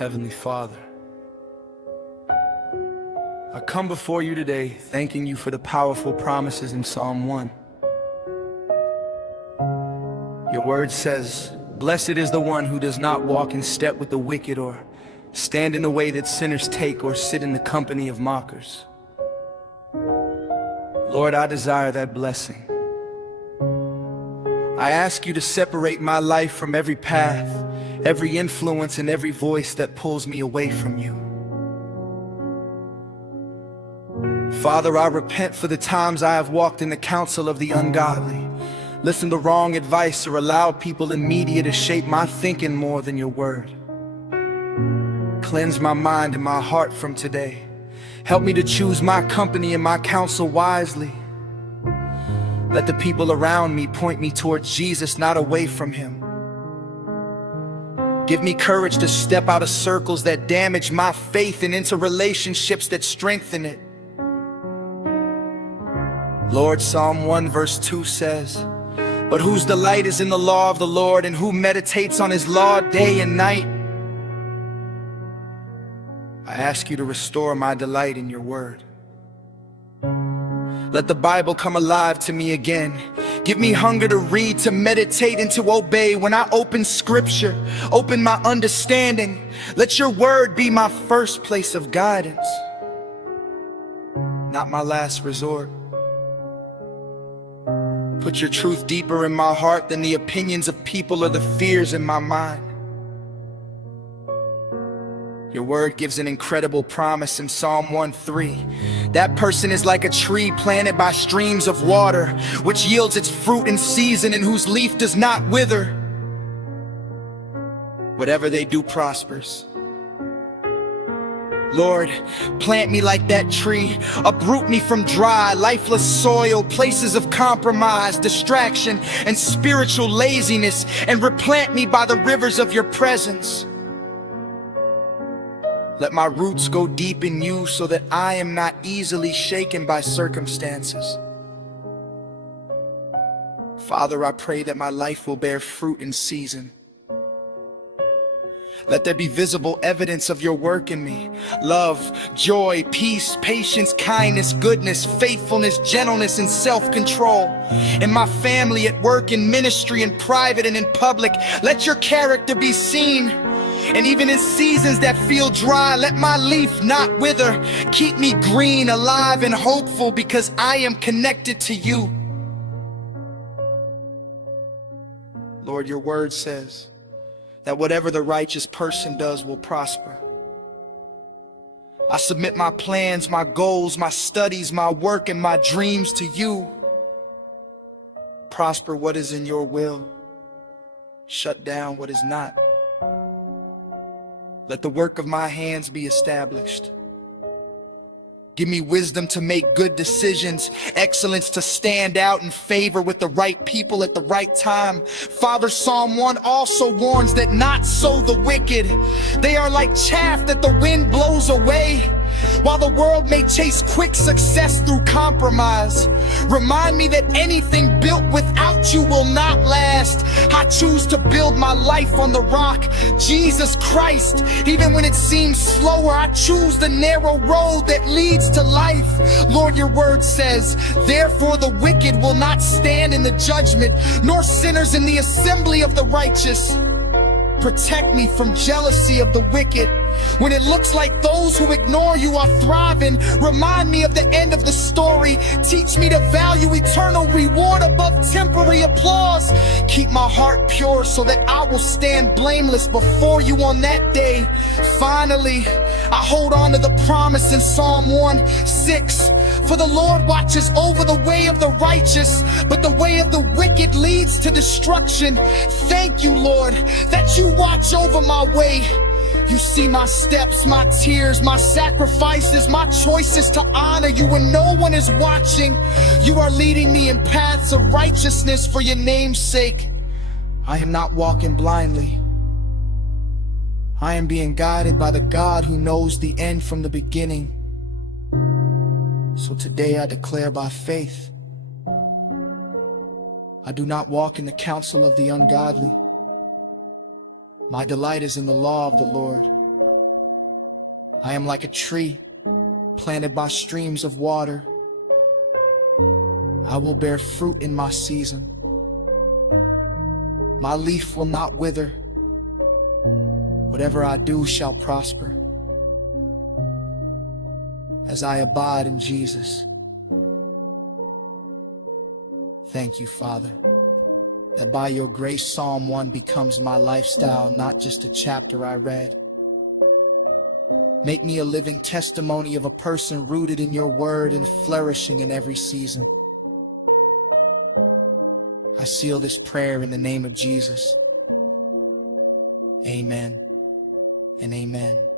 Heavenly Father, I come before you today thanking you for the powerful promises in Psalm 1. Your word says, "Blessed is the one who does not walk in step with the wicked, or stand in the way that sinners take, or sit in the company of mockers." Lord, I desire that blessing. I ask you to separate my life from every path, every influence, and every voice that pulls me away from you. Father, I repent for the times I have walked in the counsel of the ungodly, listened to wrong advice, or allowed people in media to shape my thinking more than your word. Cleanse my mind and my heart from today. Help me to choose my company and my counsel wisely. Let the people around me point me towards Jesus, not away from him. Give me courage to step out of circles that damage my faith and into relationships that strengthen it. Lord, Psalm 1 verse 2 says, "But whose delight is in the law of the Lord, and who meditates on his law day and night." I ask you to restore my delight in your word. Let the Bible come alive to me again. Give me hunger to read, to meditate, and to obey. When I open scripture, open my understanding. Let your word be my first place of guidance, not my last resort. Put your truth deeper in my heart than the opinions of people or the fears in my mind. Your word gives an incredible promise in Psalm 1:3. That person is like a tree planted by streams of water, which yields its fruit in season and whose leaf does not wither. Whatever they do prospers. Lord, plant me like that tree. Uproot me from dry, lifeless soil, places of compromise, distraction, and spiritual laziness, and replant me by the rivers of your presence. Let my roots go deep in you so that I am not easily shaken by circumstances. Father, I pray that my life will bear fruit in season. Let there be visible evidence of your work in me. Love, joy, peace, patience, kindness, goodness, faithfulness, gentleness, and self-control. In my family, at work, in ministry, in private, and in public, let your character be seen. And even in seasons that feel dry, let my leaf not wither. Keep me green, alive, and hopeful, because I am connected to you. Lord, your word says that whatever the righteous person does will prosper. I submit my plans, my goals, my studies, my work, and my dreams to you. Prosper what is in your will. Shut down what is not. Let the work of my hands be established. Give me wisdom to make good decisions, excellence to stand out, in favor with the right people at the right time. Father, Psalm 1 also warns that not so the wicked. They are like chaff that the wind blows away. While the world may chase quick success through compromise, remind me that anything built without you will not last. I choose to build my life on the rock, Jesus Christ. Even when it seems slower, I choose the narrow road that leads to life. Lord, your word says, "Therefore the wicked will not stand in the judgment, nor sinners in the assembly of the righteous." Protect me from jealousy of the wicked. When it looks like those who ignore you are thriving, remind me of the end of the story. Teach me to value eternal reward above temporary applause. Keep my heart pure so that I will stand blameless before you on that day. Finally, I hold on to the promise in Psalm 1:6. For the Lord watches over the way of the righteous, but the way of the wicked leads to destruction. Thank you, Lord, that you watch over my way. You see my steps, my tears, my sacrifices, my choices to honor you when no one is watching. You are leading me in paths of righteousness for your name's sake. I am not walking blindly. I am being guided by the God who knows the end from the beginning. So today I declare by faith, I do not walk in the counsel of the ungodly. My delight is in the law of the Lord. I am like a tree planted by streams of water. I will bear fruit in my season. My leaf will not wither. Whatever I do shall prosper, as I abide in Jesus. Thank you, Father, that by your grace, Psalm 1 becomes my lifestyle, not just a chapter I read. Make me a living testimony of a person rooted in your word and flourishing in every season. I seal this prayer in the name of Jesus. Amen and amen.